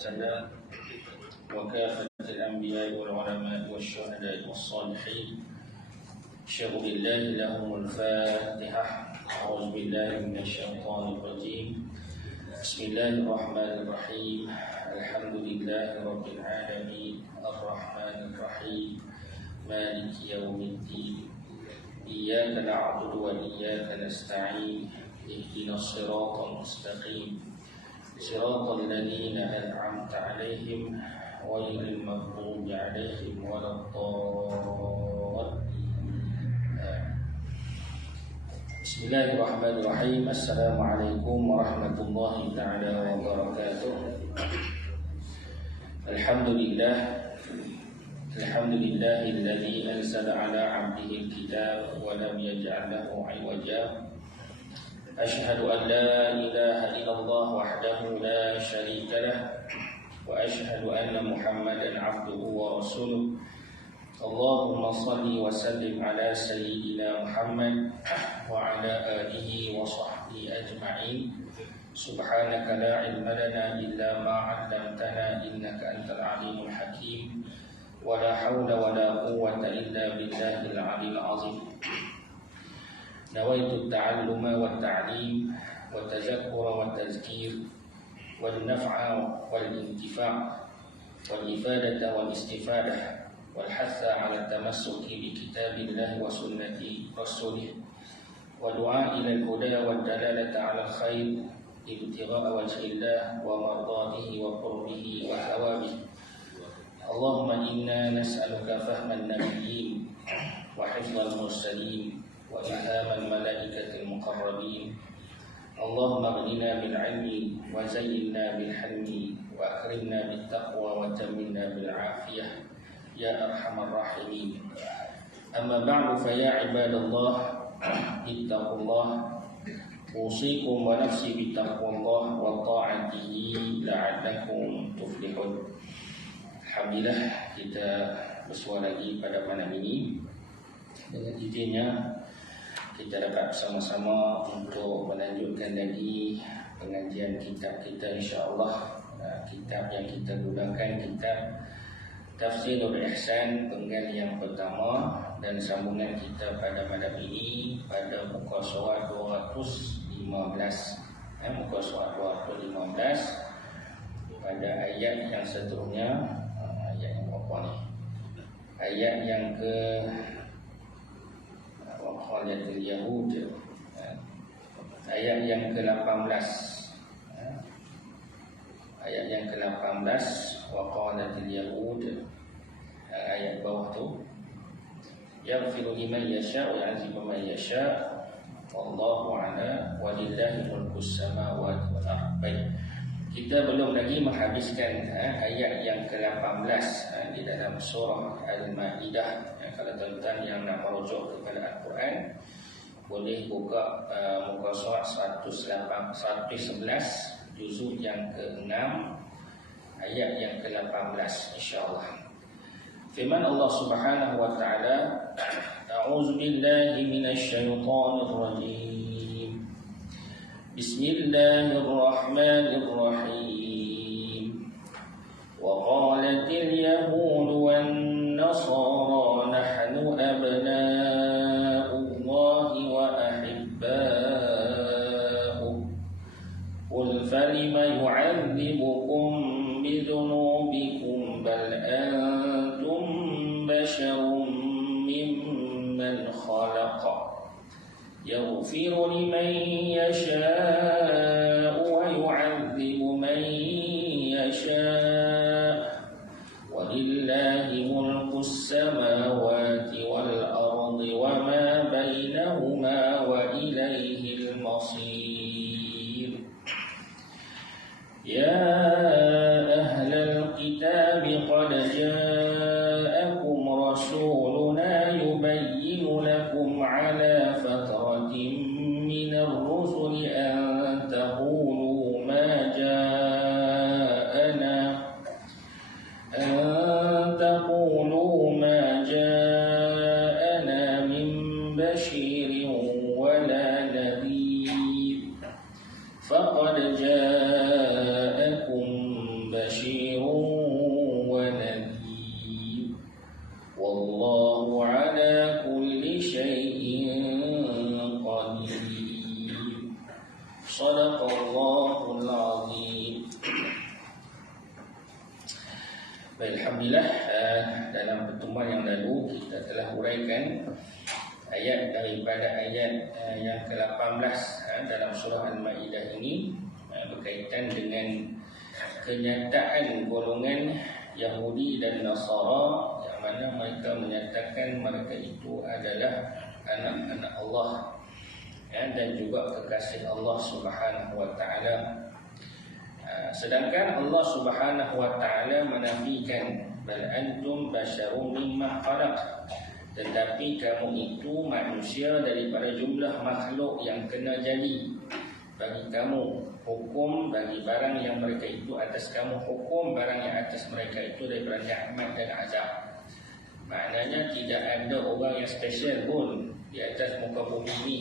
السلام وكافة الأنبياء والعلماء والشهداء والصالحين. أشهد بالله لهم الفاتحة. أعوذ بالله من الشيطان الرجيم. بسم الله الرحمن الرحيم. الحمد لله رب العالمين الرحمن الرحيم مالك يوم الدين. إياك نعبد وإياك نستعين. اهدنا الصراط المستقيم صراط الذين أنعمت عليهم غير المغضوب عليهم ولا الضالين. بسم الله الرحمن الرحيم. السلام عليكم ورحمة الله تعالى وبركاته. الحمد لله الذي أنزل على عبده الكتاب ولم يجعل له عوجا. أشهد أن لا إله إلا الله وحده لا شريك له وأشهد أن محمدا عبده ورسوله. اللهم صل وسلم على سيدنا محمد وعلى آله وصحبه أجمعين. سبحانك لا علم لنا إلا ما علمتنا إنك أنت العليم الحكيم. ولا حول ولا قوة إلا بالله العلي العظيم. نويت التعلم والتعليم والتذكر والتذكير والنفع والانتفاع والإفادة والاستفادة والحث على التمسك بكتاب الله وسنة رسوله ودعاء إلى الهدى والدلالة على الخير ابتغاء وجه الله ومرضاته وقربه وثوابه. اللهم إنا نسألك فهم النبيين وحفظ المرسلين وإلهام الملائكة المقربين. اللهم اغننا بالعلم وزينا بالحلم وأكرمنا بالتقوى وتمنا بالعافية يا أرحم الراحمين. أما بعد فيا عباد الله اتقوا الله. أوصيكم ونفسي بتقوى الله وطاعته لعلكم تفلحون. Alhamdulillah, kita bersua lagi pada malam ini. Dengan izinnya kita dapat bersama-sama untuk melanjutkan lagi pengajian kitab kita, insya-Allah. Kitab yang kita gunakan kitab Tafsirul Ihsan penggal yang pertama, dan sambungan kita pada malam ini pada muka surat 215. Muka surat 215 pada ayat yang seterusnya. Ayat yang berapa ni? Ayat yang ke Waqalatil Yahud, ayat yang ke-18. Ayat yang ke-18 Waqalatil Yahud, ayat bawah tu, yaghfiru liman yasha' wa yu'adhibu man yasha' wallahu ala walillahi mulkus samawati wal ardh. Kita belum lagi menghabiskan ayat yang ke-18 di dalam surah Al-Ma'idah. Kalau tuan-tuan yang nak merujuk kepada Al-Quran, boleh buka muka surat 111 juzuk yang ke-6 ayat yang ke-18, insya-Allah. Firman Allah Subhanahu wa taala, A'udzu billahi minasy syaithanir rajim. Bismillahirrahmanirrahim. Wa qalatil yahud wan nasara nahnu abna'ullahi wa ahibba'uh. Qul falima yu'adzibukum bidhunubikum bal antum basharun mimman khalaqa. Yaghfiru liman yasha'u wa yu'adzibu man yasha'u. Walillahi mulkus samawati wal ardi wa ma bainahuma wa ilaihil masir. Ya ahlal kitab qad ja'akum rasuluna yubayyinu lakum ala fatratin minar rusuli an taqulu ma ja'ana بشير ونذير والله على كل شيء قدير صدق الله العظيم. Alhamdulillah, dalam pertemuan yang lalu kita telah uraikan ayat daripada ayat yang ke-18 dalam surah Al-Maidah ini berkaitan dengan kenyataan golongan Yahudi dan Nasara yang mana mereka menyatakan mereka itu adalah anak-anak Allah dan juga kekasih Allah Subhanahu wa taala. Sedangkan Allah Subhanahu wa taala menafikan bal antum basyarum mimma khalaq, tetapi kamu itu manusia daripada jumlah makhluk yang kena jadi. Bagi kamu hukum bagi barang yang mereka itu atas kamu, hukum barang yang atas mereka itu daripada nikmat dan azab. Maknanya tidak ada orang yang spesial pun di atas muka bumi ini,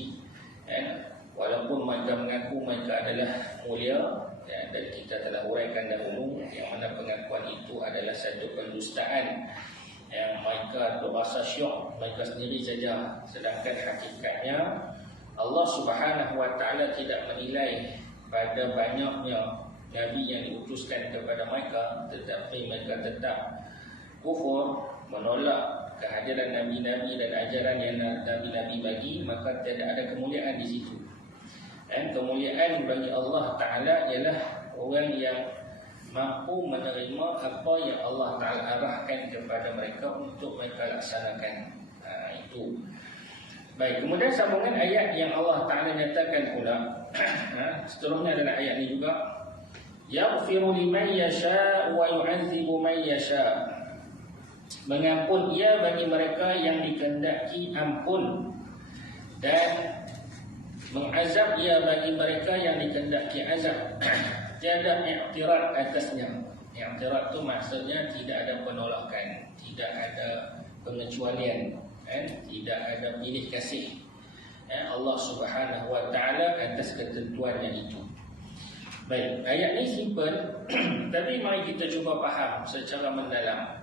walaupun mereka mengaku mereka adalah mulia. Dan kita telah uraikan dahulu yang mana pengakuan itu adalah satu pendustaan yang mereka berasa syok mereka sendiri saja, sedangkan hakikatnya Allah Subhanahu wa taala tidak menilai pada banyaknya nabi yang diutuskan kepada mereka, tetapi mereka tetap kufur, menolak kehadiran nabi-nabi dan ajaran yang nabi-nabi bagi, maka tidak ada kemuliaan di situ. Dan kemuliaan bagi Allah Ta'ala ialah orang yang mampu menerima apa yang Allah Ta'ala arahkan kepada mereka untuk mereka laksanakan. Itu. Baik, kemudian sambungan ayat yang Allah Ta'ala nyatakan pula, seterusnya adalah ayat ini juga, yaghfiru liman yasha' wa yu'adzibu man yasha'. Mengampun ia bagi mereka yang dikehendaki ampun, dan mengazab ia bagi mereka yang dikehendaki azab. Tiada i'tirad atasnya. I'tirad itu maksudnya tidak ada penolakan, tidak ada pengecualian, tidak ada pilih kasih Allah Subhanahu wa taala atas ketentuannya itu. Baik, ayat ini simple tapi mari kita cuba faham secara mendalam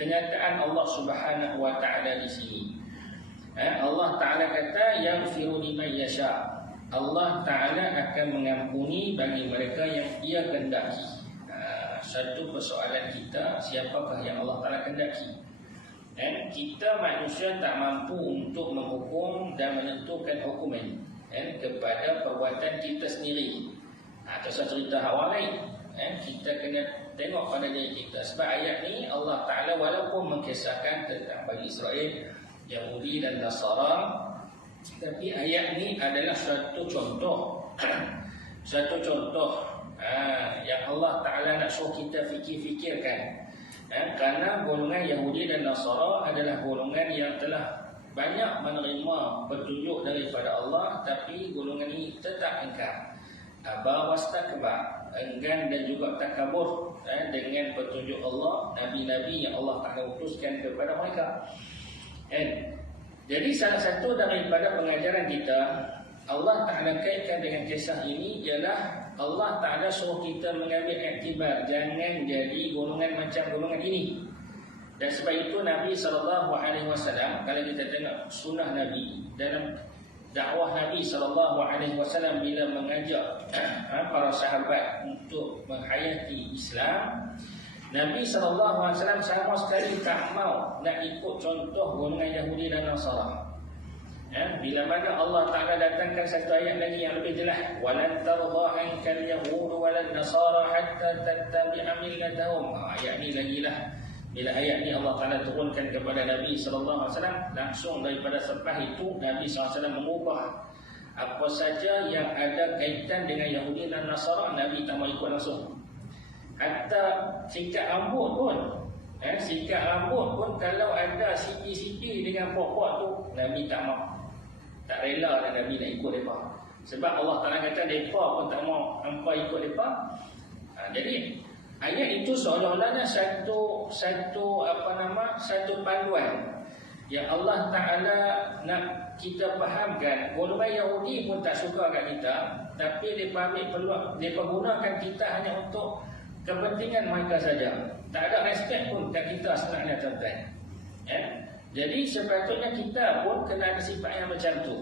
kenyataan Allah Subhanahu wa taala di sini. Allah Ta'ala kata yaghfiru liman yasha'. Allah Ta'ala akan mengampuni bagi mereka yang ia kehendaki. Satu persoalan kita, siapakah yang Allah Ta'ala kehendaki? Kita manusia tak mampu untuk menghukum dan menentukan hukuman kepada perbuatan kita sendiri. Atau saya cerita awal lain, kita kena tengok pada diri kita. Sebab ayat ni Allah Ta'ala walaupun mengkisahkan tentang Bani Israel, Yahudi dan Nasara, tapi ayat ni adalah satu contoh satu contoh yang Allah Ta'ala nak suruh kita fikir-fikirkan. Kerana golongan Yahudi dan Nasara adalah golongan yang telah banyak menerima petunjuk daripada Allah, tapi golongan ini tetap engkar, aba wastakbar, enggan dan juga takabur dengan petunjuk Allah, nabi-nabi yang Allah Ta'ala utuskan kepada mereka. Jadi salah satu daripada pengajaran kita, Allah Ta'ala kaitkan dengan kisah ini ialah Allah Ta'ala suruh kita mengambil iktibar, jangan jadi golongan macam golongan ini. Dan sebab itu Nabi SAW, kalau kita tengok sunnah Nabi dalam dakwah Nabi SAW bila mengajak para sahabat untuk menghayati Islam, Nabi SAW sama sekali tak mau nak ikut contoh golongan Yahudi dan Nasara. Bila mana Allah Ta'ala datangkan satu ayat lagi yang lebih jelas, walan tarda ankal yahud walan nasara hatta tattabi'a millatahum. Ayat ni lagi lah. Bila ayat ni Allah Ta'ala turunkan kepada Nabi SAW, langsung daripada selepas itu Nabi SAW mengubah apa saja yang ada kaitan dengan Yahudi dan Nasara, Nabi tak mau ikut langsung. Hatta sikat rambut pun, sikat rambut pun kalau ada sipi-sipi dengan pokok tu, Nabi tak mau, tak rela dan Nabi nak ikut mereka. Sebab Allah Ta'ala kata mereka pun tak mau hampa ikut mereka. Jadi ayat itu seolah-olahnya satu panduan yang Allah Ta'ala nak kita fahamkan. Golongan Yahudi pun tak suka kat kita, tapi mereka ambil peluang, mereka gunakan kita hanya untuk kepentingan mereka saja. Tak ada respect pun kat kita sebenarnya tuan-tuan. Jadi sepatutnya kita pun kena ada sifat yang macam tu.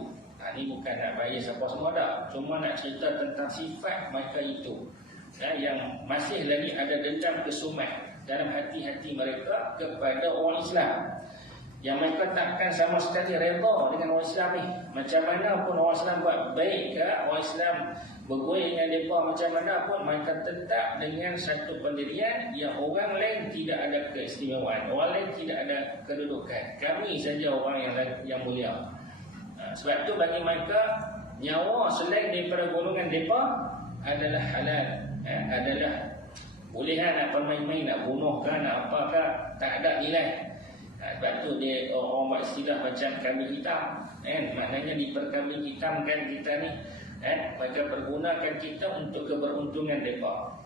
Ini bukan nak bagi siapa semua dah, cuma nak cerita tentang sifat mereka itu, yang masih lagi ada dendam kesumat dalam hati-hati mereka kepada orang Islam, yang mereka takkan sama sekali redha dengan orang Islam ni. Macam mana pun orang Islam buat baik ke, orang Islam bergurau dengan mereka macam mana pun, mereka tetap dengan satu pendirian yang orang lain tidak ada keistimewaan, orang lain tidak ada kedudukan, kami saja orang yang mulia. Sebab tu bagi mereka, nyawa selain daripada golongan mereka adalah halal, adalah bolehan nak main-main, nak bunuh kan, nak apakah, tak ada nilai. Sebab tu dia orang buat istilah macam kambing hitam, maknanya diperkambing hitamkan kita ni, mereka pergunakan kita untuk keberuntungan mereka,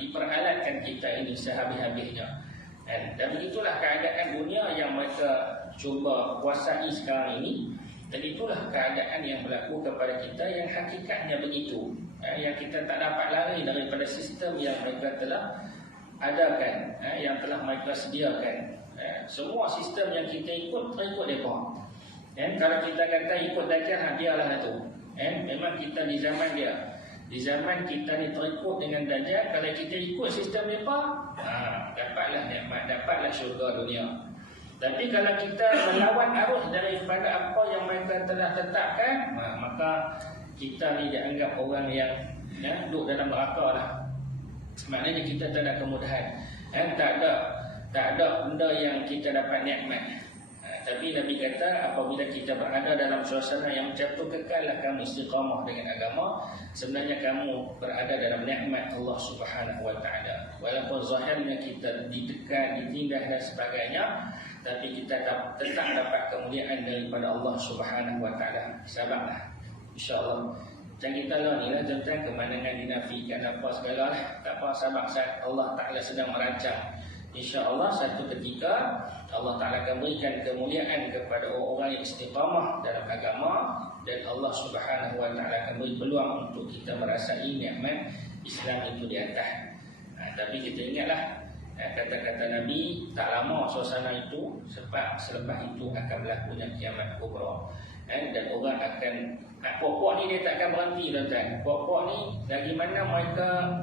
diperalatkan kita ini sehabis-habisnya. Dan begitulah keadaan dunia yang mereka cuba kuasai sekarang ini. Dan itulah keadaan yang berlaku kepada kita yang hakikatnya begitu, yang kita tak dapat lari daripada sistem yang mereka telah adakan, yang telah mereka sediakan. Semua sistem yang kita ikut, terikut mereka. Kalau kita kata ikut Dajjal, dialah itu. Memang kita di zaman dia, di zaman kita ni terikut dengan Dajjal. Kalau kita ikut sistem mereka, dapatlah nikmat, dapatlah syurga dunia. Tapi kalau kita melawan arus daripada apa yang mereka telah tetapkan, maka kita ni dianggap orang yang duduk dalam neraka lah. Maknanya kita tak ada kemudahan, tak ada benda yang kita dapat nikmat. Tapi Nabi kata, apabila kita berada dalam suasana yang macam tu, kekallah kamu istiqamah dengan agama, sebenarnya kamu berada dalam nikmat Allah Subhanahu wa taala. Walaupun zahirnya kita ditekan, ditindas dan sebagainya, tapi kita tetap dapat kemuliaan daripada Allah Subhanahu wa taala. Sabarlah, insya-Allah. Jangan kita ni lah tentang kemenangan dinafikan apa segala lah. Tak apa, sabar, Allah Taala sedang merancang. InsyaAllah satu ketika Allah Ta'ala akan berikan kemuliaan kepada orang-orang yang istiqamah dalam agama, dan Allah Subhanahu Wa Ta'ala akan beri peluang untuk kita merasai nikmat Islam itu di atas. Tapi kita ingatlah kata-kata Nabi, tak lama suasana itu, sebab selepas itu akan berlakunya kiamat kubra. Dan orang akan, pokok ni dia takkan berhenti, tuan-tuan. Pokok ni lagi mana mereka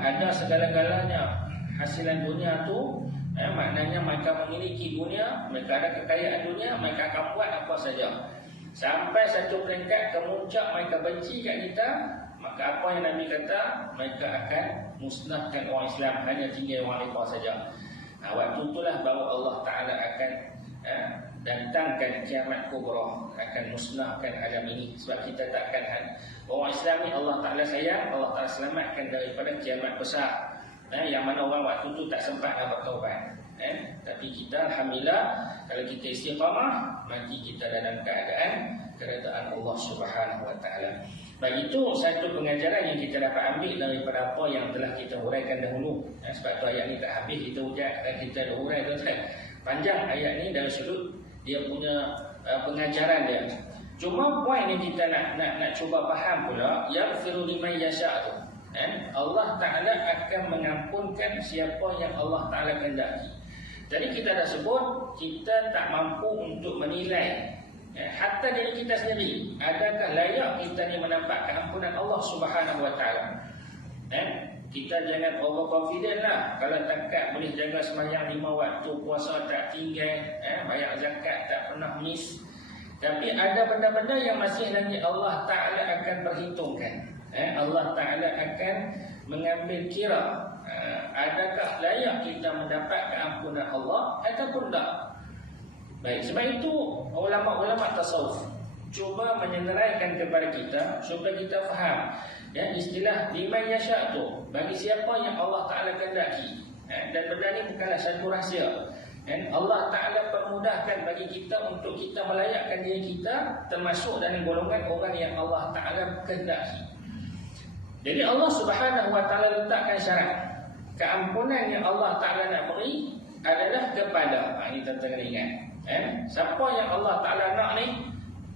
ada segala-galanya hasilan dunia tu, maknanya mereka memiliki dunia, mereka ada kekayaan dunia, mereka akan buat apa saja. Sampai satu peringkat kemuncak mereka benci kat kita, maka apa yang Nabi kata, mereka akan musnahkan orang Islam, hanya tinggal orang mereka saja. Waktu itulah baru Allah Ta'ala akan datangkan kiamat kubra, akan musnahkan alam ini. Sebab kita takkan orang Islam ni Allah Ta'ala sayang, Allah Ta'ala selamatkan daripada kiamat besar, yang mana orang waktu tu tak sempat nak bertaubat. Tapi kita alhamdulillah, kalau kita istiqamah, mati kita dalam keadaan Allah Subhanahu Wa Taala. Begitu satu pengajaran yang kita dapat ambil daripada apa yang telah kita huraikan dahulu. Sebab tu ayat ni tak habis kita hujat dan kita dah hurai, tuan-tuan. Panjang ayat ni dari sudut dia punya pengajaran dia. Cuma poin yang kita nak cuba faham pula, yaghfiru liman yasha' tu. Allah Ta'ala akan mengampunkan siapa yang Allah Ta'ala kehendaki. Jadi kita dah sebut, kita tak mampu untuk menilai hatta diri kita sendiri, adakah layak kita ni mendapat keampunan Allah Subhanahu Wa Ta'ala. Kita jangan overconfident lah. Kalau takat boleh jaga sembahyang 5 waktu, puasa tak tinggal, bayar zakat tak pernah miss. Tapi ada benda-benda yang masih lagi Allah Ta'ala akan perhitungkan. Allah Ta'ala akan mengambil kira, adakah layak kita mendapat keampunan Allah ataupun tak. Baik, sebab itu ulama-ulama tasawuf cuba menyenaraikan kepada kita supaya kita faham istilah liman yasha' tu, bagi siapa yang Allah Ta'ala kehendaki. Dan benda ni bukanlah satu rahsia. Allah Ta'ala permudahkan bagi kita untuk kita melayakkan diri kita termasuk dalam golongan orang yang Allah Ta'ala kehendaki. Jadi Allah Subhanahu Wa Ta'ala letakkan syarat. Keampunan yang Allah Ta'ala nak beri adalah kepada, ini tuan-tuan kena ingat, siapa yang Allah Ta'ala nak ni,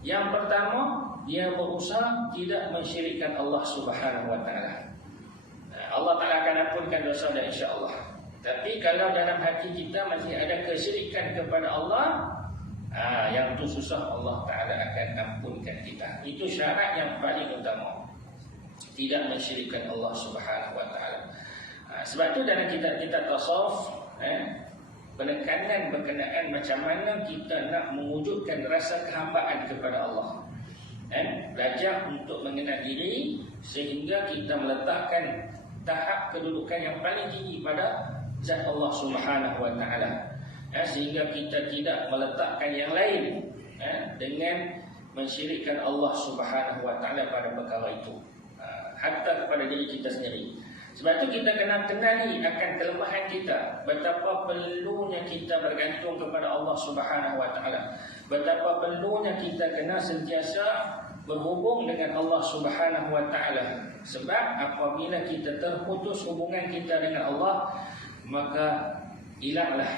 yang pertama, dia berusaha tidak mensyirikkan Allah Subhanahu Wa Ta'ala. Allah Ta'ala akan ampunkan dosa dan insya-Allah. Tapi kalau dalam hati kita masih ada kesyirikan kepada Allah, yang tu susah, Allah Ta'ala akan ampunkan kita. Itu syarat yang paling utama, tidak mensyirikkan Allah Subhanahu Wa Ta'ala. Sebab tu dalam kitab-kitab tasawuf, penekanan berkenaan macam mana kita nak mewujudkan rasa kehambaan kepada Allah. Belajar untuk mengenal diri sehingga kita meletakkan tahap kedudukan yang paling tinggi pada zat Allah Subhanahu Wa Ta'ala, sehingga kita tidak meletakkan yang lain dengan mensyirikkan Allah Subhanahu Wa Ta'ala pada perkara itu, hatta kepada diri kita sendiri. Sebab itu kita kena kenali akan kelemahan kita, betapa perlunya kita bergantung kepada Allah Subhanahu Wa Ta'ala, betapa perlunya kita kena sentiasa berhubung dengan Allah Subhanahu Wa Ta'ala. Sebab apabila kita terputus hubungan kita dengan Allah, maka hilanglah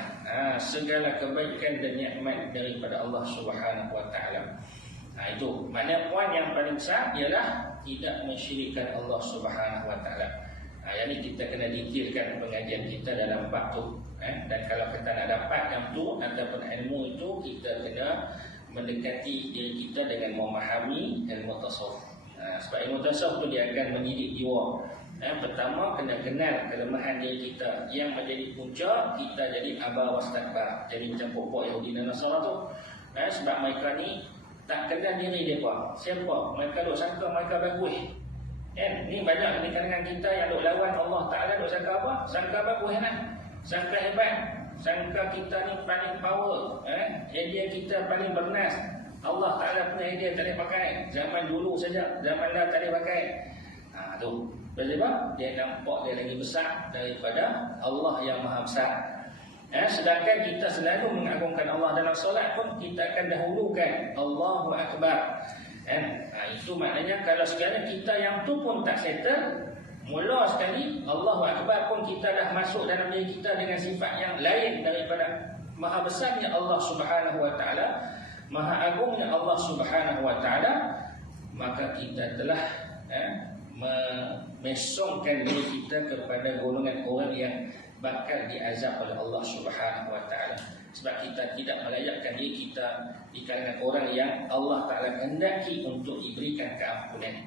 segala kebaikan dan nikmat daripada Allah Subhanahu Wa Ta'ala. Itu makna poin yang paling besar ialah tidak mensyirikkan Allah Subhanahu Wa Ta'ala. Yang ni kita kena detailkan pengajian kita dalam bab tu. Dan kalau kita nak dapat yang tu ataupun ilmu itu, kita kena mendekati diri kita dengan memahami ilmu tasawuf. Sebab ilmu tasawuf tu dia akan mendidik jiwa. Pertama, kena kenal kelemahan diri kita yang menjadi punca kita jadi aba wastakbar, jadi macam pokok Yahudi dan Nasara tu. Sebab mereka ni tak kenal diri mereka. Siapa? Mereka duk sangka mereka bagus. Ni banyak di kalangan kita yang duk lawan Allah Ta'ala, duk sangka apa? Sangka bagus lah, sangka hebat, sangka kita ni paling power, idea kita paling bernas. Allah Ta'ala punya idea tak boleh pakai. Zaman dulu saja, zaman dah tak boleh pakai. Tu sebab dia nampak dia lagi besar daripada Allah yang maha besar. Sedangkan kita selalu mengagungkan Allah dalam solat pun, kita akan dahulukan Allahu Akbar. Itu maknanya kalau sekiranya kita yang tu pun tak settle, mula sekali Allahu Akbar pun kita dah masuk dalam diri kita dengan sifat yang lain daripada maha besarnya Allah Subhanahu Wa Ta'ala, maha agungnya Allah Subhanahu Wa Ta'ala, maka kita telah memesongkan diri kita kepada golongan orang yang bakal diazab oleh Allah Subhanahu Wa Ta'ala. Sebab kita tidak melayakkan diri kita di kalangan orang yang Allah Ta'ala hendaki untuk diberikan keampunan.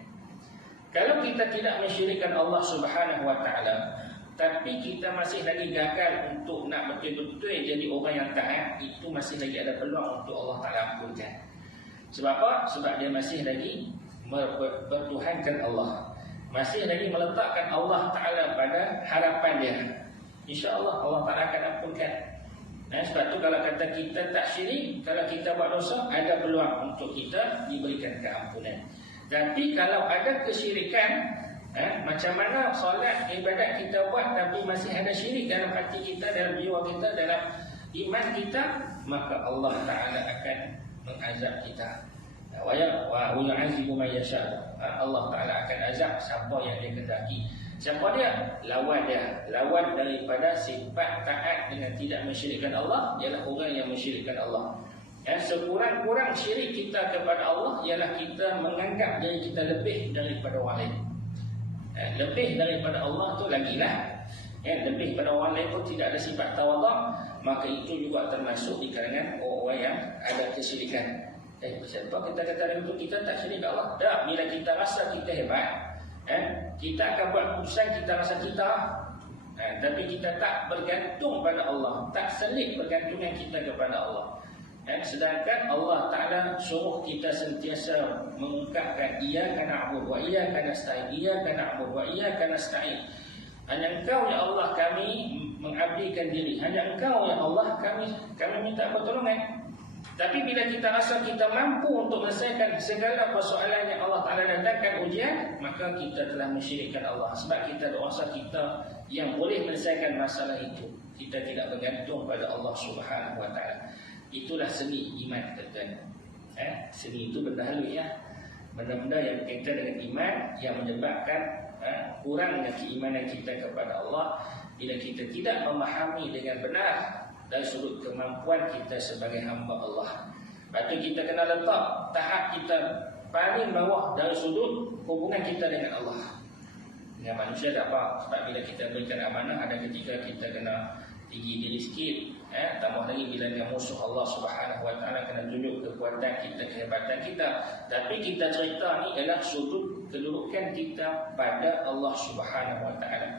Kalau kita tidak mensyirikkan Allah Subhanahu Wa Ta'ala, tapi kita masih lagi gagal untuk nak betul-betul jadi orang yang taat, itu masih lagi ada peluang untuk Allah Ta'ala ampunkan. Sebab apa? Sebab dia masih lagi bertuhankan Allah, masih lagi meletakkan Allah Ta'ala pada harapan dia. InsyaAllah Allah Ta'ala akan ampunkan. Sebab tu kalau kata kita tak syirik, kalau kita buat dosa, ada peluang untuk kita diberikan keampunan. Tapi kalau ada kesyirikan, macam mana solat, ibadat kita buat tapi masih ada syirik dalam hati kita, dalam jiwa kita, dalam iman kita, maka Allah Ta'ala akan mengazab kita. Wa yu'adzibu man yasha. Allah Ta'ala akan azab siapa yang dia kehendaki. Siapa dia? Lawan dia. Lawan daripada sifat taat dengan tidak mensyirikkan Allah ialah orang yang mensyirikkan Allah. Sekurang-kurang syirik kita kepada Allah ialah kita menganggap diri kita lebih daripada orang lain. Lebih daripada Allah tu lagilah. Lebih daripada orang lain pun tidak ada sifat tawaduk, maka itu juga termasuk di kalangan orang yang ada kesyirikan. Siapa kita kata itu kita tak syirik Allah? Tak, bila kita rasa kita hebat, kita akan buat keputusan kita rasa kita, tapi kita tak bergantung pada Allah, tak selit bergantungan kita kepada Allah. Sedangkan Allah Ta'ala suruh kita sentiasa mengungkapkan iyyaka na'budu wa iyyaka nasta'in, iyyaka na'budu wa iyyaka nasta'in. Hanya Engkau ya Allah kami mengabdikan diri, hanya Engkau ya Allah kami minta pertolongan. Tapi bila kita rasa kita mampu untuk menyelesaikan segala persoalan yang Allah Ta'ala datangkan ujian, maka kita telah mensyirikkan Allah. Sebab kita rasa kita yang boleh menyelesaikan masalah itu. Kita tidak bergantung pada Allah Subhanahu Wa Ta'ala. Itulah seni iman kita. Seni itu benda halus ya. Benda-benda yang berkaitan dengan iman yang menyebabkan kurangnya keimanan kita kepada Allah bila kita tidak memahami dengan benar dari sudut kemampuan kita sebagai hamba Allah. Lepas tu kita kena letak tahap kita paling bawah dari sudut hubungan kita dengan Allah. Dengan manusia tak apa. Sebab bila kita berikan amanah, ada ketika kita kena tinggi diri sikit. Tambah lagi bila dengan musuh Allah Subhanahu Wa Taala, kena tunjuk kekuatan kita, kehebatan kita. Tapi kita cerita ni ialah sudut kedudukan kita pada Allah Subhanahu Wa Taala.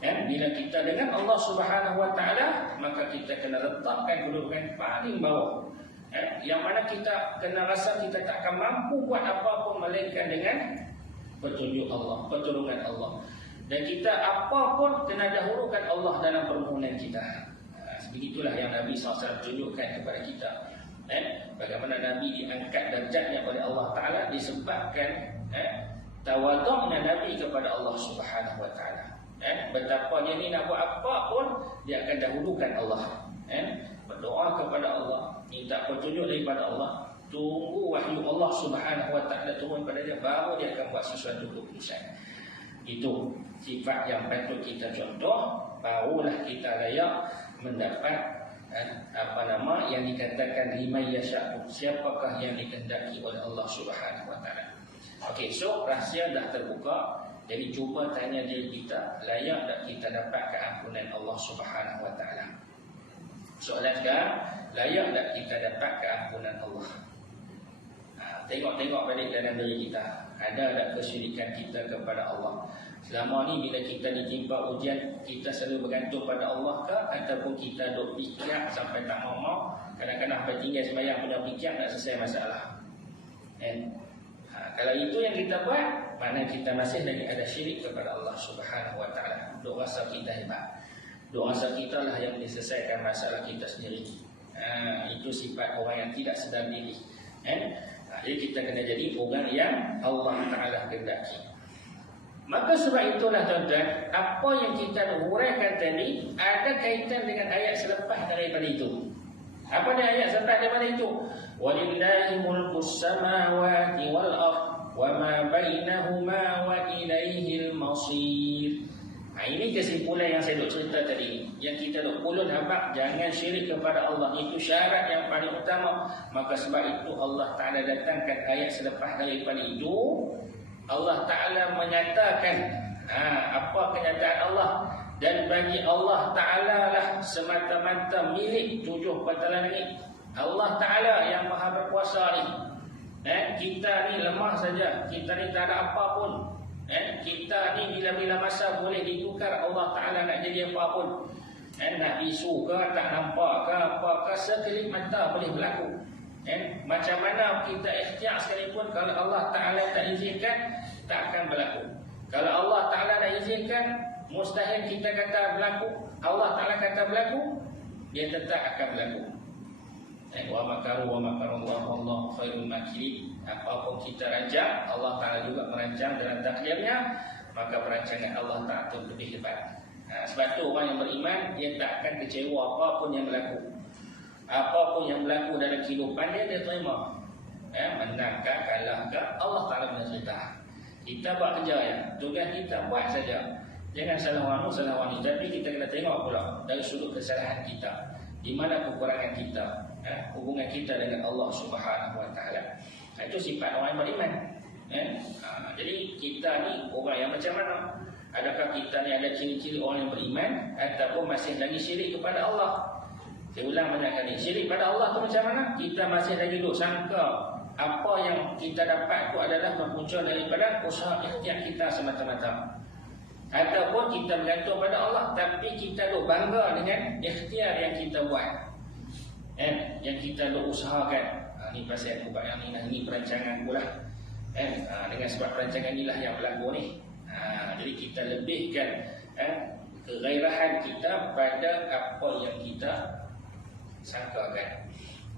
Bila kita dengan Allah Subhanahu Wa Taala, maka kita kena letakkan kedudukan paling bawah. Yang mana kita kena rasa kita tak akan mampu buat apa pun melainkan dengan petunjuk Allah, pertolongan Allah. Dan kita apa pun kena dahulukan Allah dalam permohonan kita. Begitulah yang Nabi SAW tunjukkan kepada kita. Bagaimana Nabi diangkat darjatnya oleh Allah Ta'ala disebabkan tawaduknya Nabi kepada Allah Subhanahu Wa Ta'ala. Betapa dia ni nak buat apa pun, dia akan dahulukan Allah. Berdoa kepada Allah, minta petunjuk daripada Allah, tunggu wahyu Allah Subhanahu Wa Ta'ala turun pada dia, baru dia akan buat sesuatu keputusan. Itu sifat yang patut kita contoh, barulah kita layak mendapat yang dikatakan liman yasha'u, siapakah yang dikehendaki oleh Allah Subhanahu Wa Ta'ala. Okey, so rahsia dah terbuka. Jadi cuba tanya diri kita, layak tak kita dapat keampunan Allah Subhanahu Wa Ta'ala? Soalan sekarang, layak tak kita dapat keampunan Allah? Tengok balik dalam diri kita, ada tak kesyirikan kita kepada Allah? Selama ni bila kita ditimpa ujian, kita selalu bergantung pada Allah ke, ataupun kita duk fikir sampai tak mau, kadang-kadang sampai tinggal sembahyang punya fikir nak selesai masalah. Kalau itu yang kita buat, mana kita masih lagi ada syirik kepada Allah Subhanahu Wa Ta'ala. Duk rasa kita hebat, duk rasa kita lah yang diselesaikan masalah kita sendiri. Itu sifat orang yang tidak sedar diri. Jadi kita kena jadi orang yang Allah Ta'ala kehendaki. Maka sebab itulah tuan-tuan, apa yang kita uraikan tadi ada kaitan dengan ayat selepas daripada itu. Apa dia ayat selepas daripada itu? Walillahi mulkus samawati wal ardh wa ma bainahuma wa ilaihil masir. Ini kesimpulan yang saya duk cerita tadi. Yang kita duk ulun habaq, jangan syirik kepada Allah. Itu syarat yang paling utama. Maka sebab itu Allah Ta'ala datangkan ayat selepas daripada itu. Allah Ta'ala menyatakan apa kenyataan Allah. Dan bagi Allah Ta'ala lah semata-mata milik 7 batalan langit. Allah Ta'ala yang maha berkuasa ni. Kita ni lemah saja. Kita ni tak ada apa pun. Kita ni bila-bila masa boleh ditukar Allah Ta'ala nak jadi apa pun. Nak bisu ke, tak nampak ke, apa ke, sekelip mata boleh berlaku. Macam mana kita ikhtiar sekalipun, kalau Allah Ta'ala tak izinkan, tak akan berlaku. Kalau Allah Ta'ala tak izinkan, mustahil kita kata berlaku. Allah Ta'ala kata berlaku, dia tetap akan berlaku. Wa makaru wa makarullah wallahu khairul makirin. Apapun kita rancang, Allah Ta'ala juga merancang dalam takdirnya. Maka perancangan Allah Ta'ala itu lebih hebat. Sebab tu orang yang beriman, dia tak akan kecewa apapun yang berlaku. Apapun yang berlaku dalam kehidupan dia terima. Menangkah, kalahkah, Allah Ta'ala punya cerita. Kita buat kerja ya, tugas kita buat saja. Jangan salah wanu, tapi kita kena tengok pula dari sudut kesalahan kita, di mana kekurangan kita, hubungan kita dengan Allah Subhanahu Wa Ta'ala. Itu sifat orang yang beriman. Jadi kita ni orang yang macam mana? Adakah kita ni ada ciri-ciri orang yang beriman, ataupun masih lagi syirik kepada Allah? Saya ulang banyak kali, syirik pada Allah tu macam mana? Kita masih lagi duk sangka apa yang kita dapat tu adalah berpunca daripada usaha ikhtiar kita semata-mata. Ataupun kita bergantung pada Allah, tapi kita duk bangga dengan ikhtiar yang kita buat, yang kita duk usahakan. Ni pasal aku buat yang ni, ini perancangan pula. Dengan sebab perancangan inilah yang berlaku ni. Jadi kita lebihkan kegairahan kita pada apa yang kita sangkakan.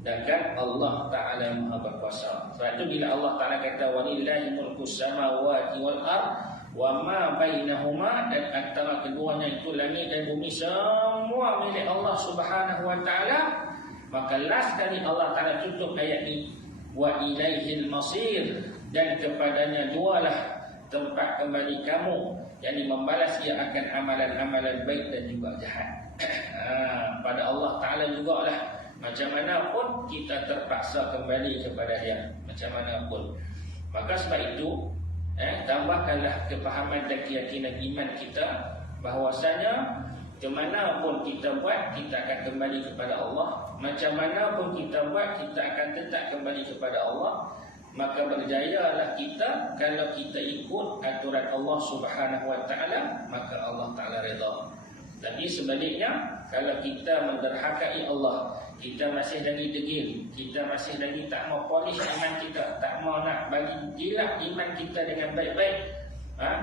Dan kan Allah Ta'ala maha berkuasa. Sebab itu bila Allah Ta'ala kata walillahi mulkus samawati wal ardh wa ma bainahuma, dan antara keduanya itu langit dan bumi semua milik Allah Subhanahu Wa Ta'ala, maka last kali Allah Ta'ala tutup ayat ni, wa ilaihil masir, dan kepadanya jualah tempat kembali kamu, yang membalas ia akan amalan-amalan baik dan juga jahat. Pada Allah Ta'ala jugalah. Macam mana pun kita terpaksa kembali kepada dia, macam mana pun. Maka sebab itu Tambahkanlah kefahaman dan keyakinan iman kita bahwasanya kemana pun kita buat, kita akan kembali kepada Allah. Macam mana pun kita buat, kita akan tetap kembali kepada Allah. Maka berjayalah kita kalau kita ikut aturan Allah Subhanahu Wa Taala, maka Allah Taala redha. Tapi sebaliknya, kalau kita menderhakai Allah, kita masih lagi degil, kita masih lagi tak mau polish iman kita, tak mau nak bagi gilak iman kita dengan baik-baik,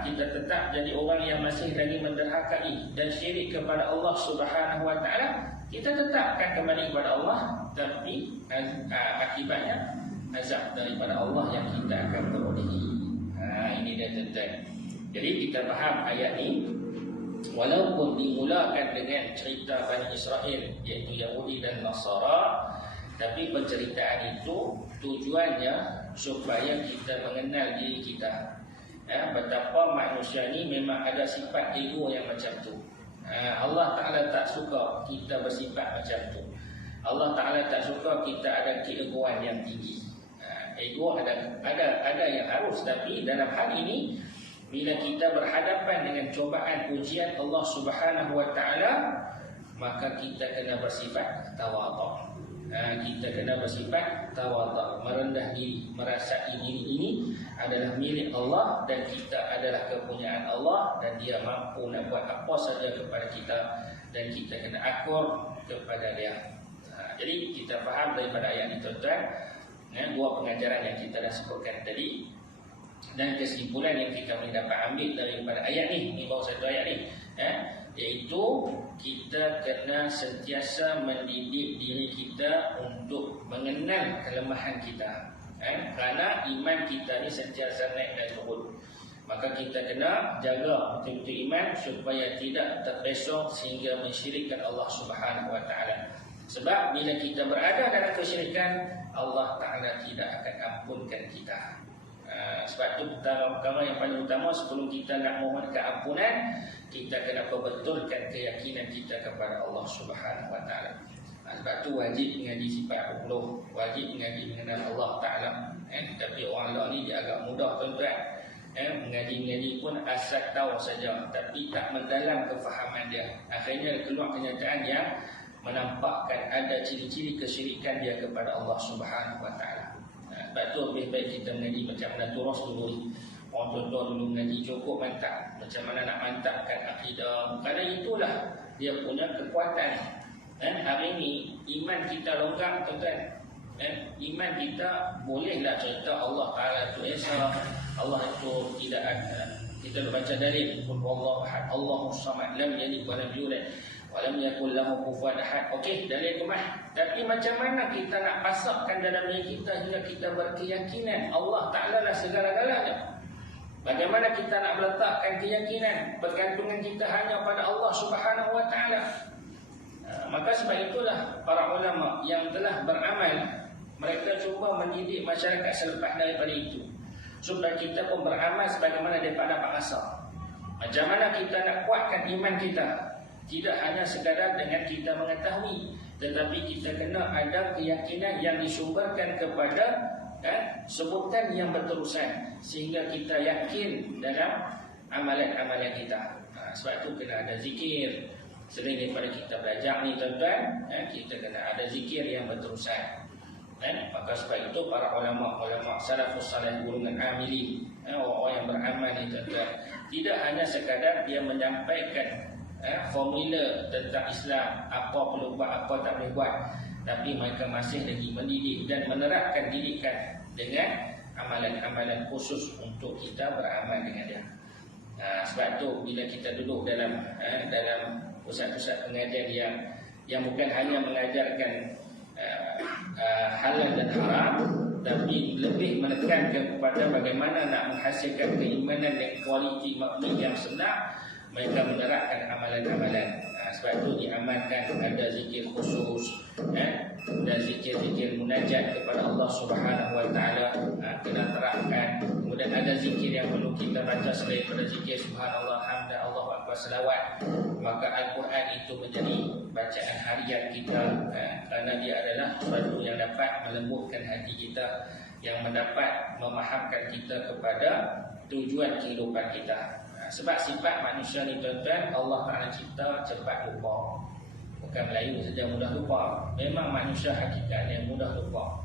kita tetap jadi orang yang masih lagi menderhakai dan syirik kepada Allah Subhanahu Wa Taala, kita tetap akan kembali kepada Allah, tapi akibatnya azab daripada Allah yang kita akan perolehi. Ini dia tuan-tuan. Jadi kita faham ayat ni, walaupun dimulakan dengan cerita Bani Israel, iaitu Yahudi dan Nasara, tapi penceritaan itu tujuannya supaya kita mengenal diri kita, betapa manusia ni memang ada sifat ego yang macam tu. Allah Ta'ala tak suka kita bersifat macam tu. Allah Ta'ala tak suka kita ada keegoan yang tinggi. Ego ada yang harus, tapi dalam hal ini bila kita berhadapan dengan cobaan ujian Allah Subhanahu Wa Taala, maka kita kena bersifat tawadhu. Kita kena bersifat tawadhu, merendah diri, merasai diri ini adalah milik Allah dan kita adalah kepunyaan Allah, dan Dia mampu nak buat apa saja kepada kita, dan kita kena akur kepada Dia. Jadi kita faham daripada ayat ini tuan-tuan, dua pengajaran yang kita dah sebutkan tadi, dan kesimpulan yang kita boleh dapat ambil daripada ayat ni baru satu ayat ni, iaitu kita kena sentiasa mendidik diri kita untuk mengenal kelemahan kita, kerana iman kita ni sentiasa naik dan turun. Maka kita kena jaga betul-betul iman supaya tidak terpesong sehingga mensyirikkan Allah Subhanahu Wa Taala. Sebab bila kita berada dalam kesyirikan, Allah Ta'ala tidak akan ampunkan kita. Sebab itu perkara yang paling utama sebelum kita nak mohon keampunan, kita kena perbetulkan keyakinan kita kepada Allah Subhanahu Wa Ta'ala. Sebab itu wajib mengaji sifat 40, wajib mengaji mengenal Allah Ta'ala. Tapi orang lain ni dia agak mudah tuan-tuan. Mengaji-mengaji pun asal tahu saja, tapi tak mendalam kefahaman dia. Akhirnya keluar kenyataan yang menampakkan ada ciri-ciri kesyirikan dia kepada Allah Subhanahu Wa Taala. Sebab tu lebih baik kita mengaji macam mana turus dulu. Orang tua-tua dulu mengaji cukup mantap, macam mana nak mantapkan akidah. Kerana itulah dia punya kekuatan. Hari ini iman kita longgar tuan-tuan. Iman kita bolehlah cerita Allah Ta'ala itu Esa, Allah itu tidak ada. Kita baca dalil, Qul huwallahu ahad, Allahus samad, lam yalid wa lam yulad wa lam yakul lahu kufuwan ahad. Okey, dalil tu mah. Tapi macam mana kita nak pasakkan dalam diri kita hingga kita berkeyakinan Allah Ta'ala lah segala-galanya? Bagaimana kita nak meletakkan keyakinan, pergantungan kita hanya pada Allah Subhanahu Wa Ta'ala? Maka sebab itulah para ulama yang telah beramal, mereka cuba mendidik masyarakat selepas daripada itu, supaya kita pun beramal sebagaimana mereka dapat rasa. Macam mana kita nak kuatkan iman kita? Tidak hanya sekadar dengan kita mengetahui, tetapi kita kena ada keyakinan yang disumberkan kepada sebutan yang berterusan, sehingga kita yakin dalam amalan-amalan kita. Sebab itu kena ada zikir. Selain daripada kita belajar ni tuan-tuan, kita kena ada zikir yang berterusan. Maka sebab itu para ulama salafus salih golongan amilin, orang yang beramal ni tuan-tuan, tidak hanya sekadar dia menyampaikan formula tentang Islam, apa perlu buat, apa tak boleh buat, tapi mereka masih lagi mendidik dan menerapkan didikan dengan amalan-amalan khusus untuk kita beramal dengan dia. Sebab tu bila kita duduk dalam pusat-pusat pengajian yang bukan hanya mengajarkan halal dan haram, tapi lebih menekankan kepada bagaimana nak menghasilkan keimanan dan kualiti makni yang sebenar, mereka menerapkan amalan-amalan. Sebab itu diamalkan ada zikir khusus, dan zikir-zikir munajat kepada Allah Subhanahu Wa Taala kena terapkan. Kemudian ada zikir yang perlu kita baca selain pada zikir subhanallah, hamdan, Allahu akbar, selawat. Maka Al-Quran itu menjadi bacaan harian kita, kerana dia adalah sesuatu yang dapat melembutkan hati kita, yang mendapat memahamkan kita kepada tujuan kehidupan kita. Sebab sifat manusia ni tuan-tuan, Allah Ta'ala cipta cepat lupa. Bukan Melayu saja mudah lupa. Memang manusia hakikatnya mudah lupa.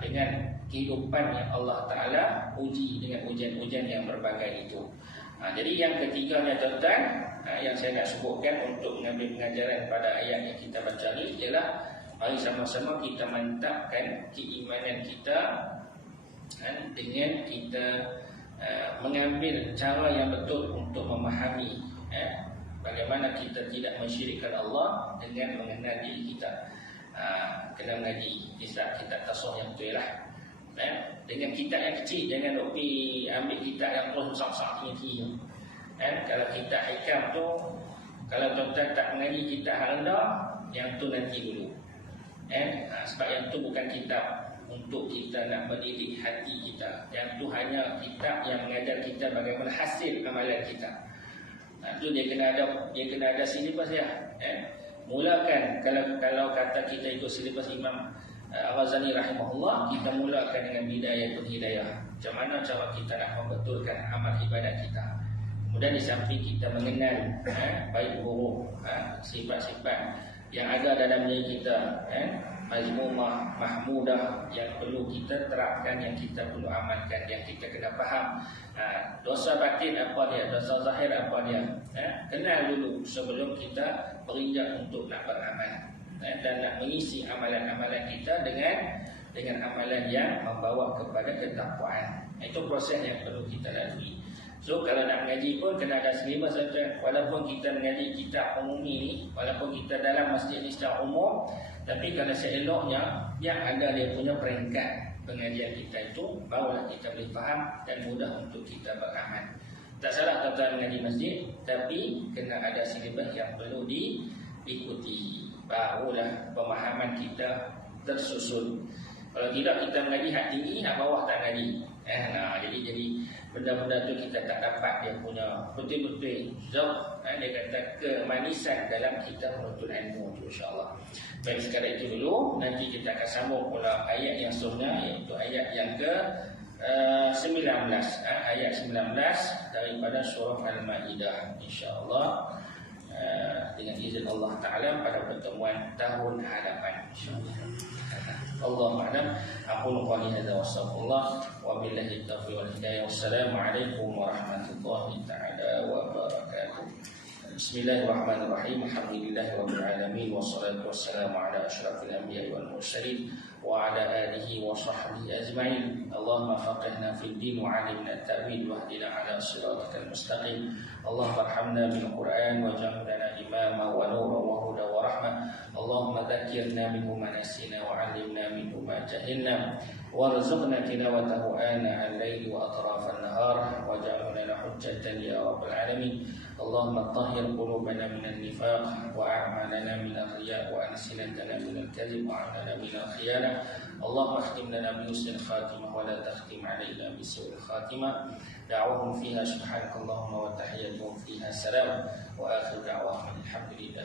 Dengan kehidupan yang Allah Ta'ala uji dengan ujian-ujian yang berbagai itu. Jadi yang ketiganya tuan-tuan, yang saya nak sebutkan untuk mengambil pengajaran pada ayat yang kita baca ni ialah mari sama-sama kita mantapkan keimanan kita dengan kita mengambil cara yang betul untuk memahami bagaimana kita tidak mensyirikkan Allah dengan mengenal diri kita. Kena mengaji kisah kitab tasawuf yang betul lah. Dengan kitab yang kecil, jangan duk pergi ambil kitab yang terus besar-besar tinggi. Kalau kitab hikam tu, kalau tuan-tuan tak mengaji kitab hal rendah, yang tu nanti dulu. Sebab yang tu bukan kitab untuk kita nak mendidik hati kita. Yang tu hanya kitab yang mengajar kita bagaimana hasil amalan kita. Tu dia kena ada silibus dia. Mulakan kalau kata kita ikut silibus Imam Al-Ghazali rahimahullah, kita mulakan dengan bidayatul hidayah. Macam mana cara kita nak membetulkan amal ibadat kita. Kemudian di samping kita mengenal baik buruk sifat-sifat yang ada dalam diri kita, mazmumah, mahmudah yang perlu kita terapkan, yang kita perlu amalkan, yang kita kena faham. Dosa batin apa dia, dosa zahir apa dia. Kenal dulu sebelum kita berinjak untuk nak beramal. Dan nak mengisi amalan-amalan kita dengan amalan yang membawa kepada ketakwaan. Itu proses yang perlu kita lalui. So kalau nak mengaji pun kena ada silibus saja. Walaupun kita mengaji kitab umumi ni, walaupun kita dalam masjid ni secara umum, tapi kalau seeloknya yang ada dia punya peringkat pengajian kita itu, barulah kita boleh faham dan mudah untuk kita beramal. Tak salah tuan-tuan mengaji masjid, tapi kena ada silibus yang perlu diikuti. Barulah pemahaman kita tersusun. Kalau tidak kita mengaji hak tinggi, hak bawah tak mengaji. Jadi benda-benda tu kita tak dapat dia punya betul-betul zauq, dia kata kemanisan dalam kita menuntut ilmu tu, insya-Allah. Baik, sekadar itu dulu. Nanti kita akan sambung pula ayat yang seterusnya, iaitu ayat yang ke 19, ayat 19 daripada surah Al-Maidah, insya-Allah. Dengan izin Allah Ta'ala pada pertemuan tahun hadapan, insya-Allah. Allahu a'lam. Aqulu qali hadza wa astaghfirullah wa billahi taufiq wal hidayah. Wassalamu alaikum warahmatullahi ta'ala wabarakatuh. Bismillahirrahmanirrahim. Alhamdulillahirabbil alamin wassalatu wassalamu ala asyrafil anbiya'i wal mursalin wa ala alihi wa sahbihi ajma'in. Allahumma faqihna fid din wa 'allimna at-ta'wil wahdina 'ala siratal mustaqim. Allahumma arhamna bil Qur'an waj'al lana imama wa nuran wa hudan wa rahmah. Allahumma dhakkirna minhu ma nasina wa 'allimna minhu ma jahilna warzuqna tilawatahu ana al-laili wa atrafan nahar waj'al lana hujjatan ya rabbal alamin. Allahumma tahhir qulubana minan nifaq wa a'malana minal riya wa alsinatana minal kadhib wa 'amalana minal khiyanah. Allahumma khtim lana bi husnil khatimah wa la takhtim 'alaina bi su'il khatimah. Da'wahum fiha subhanakallahumma wa tahiyyatuhum fiha salam wa akhiru da'wahum alhamdulillah.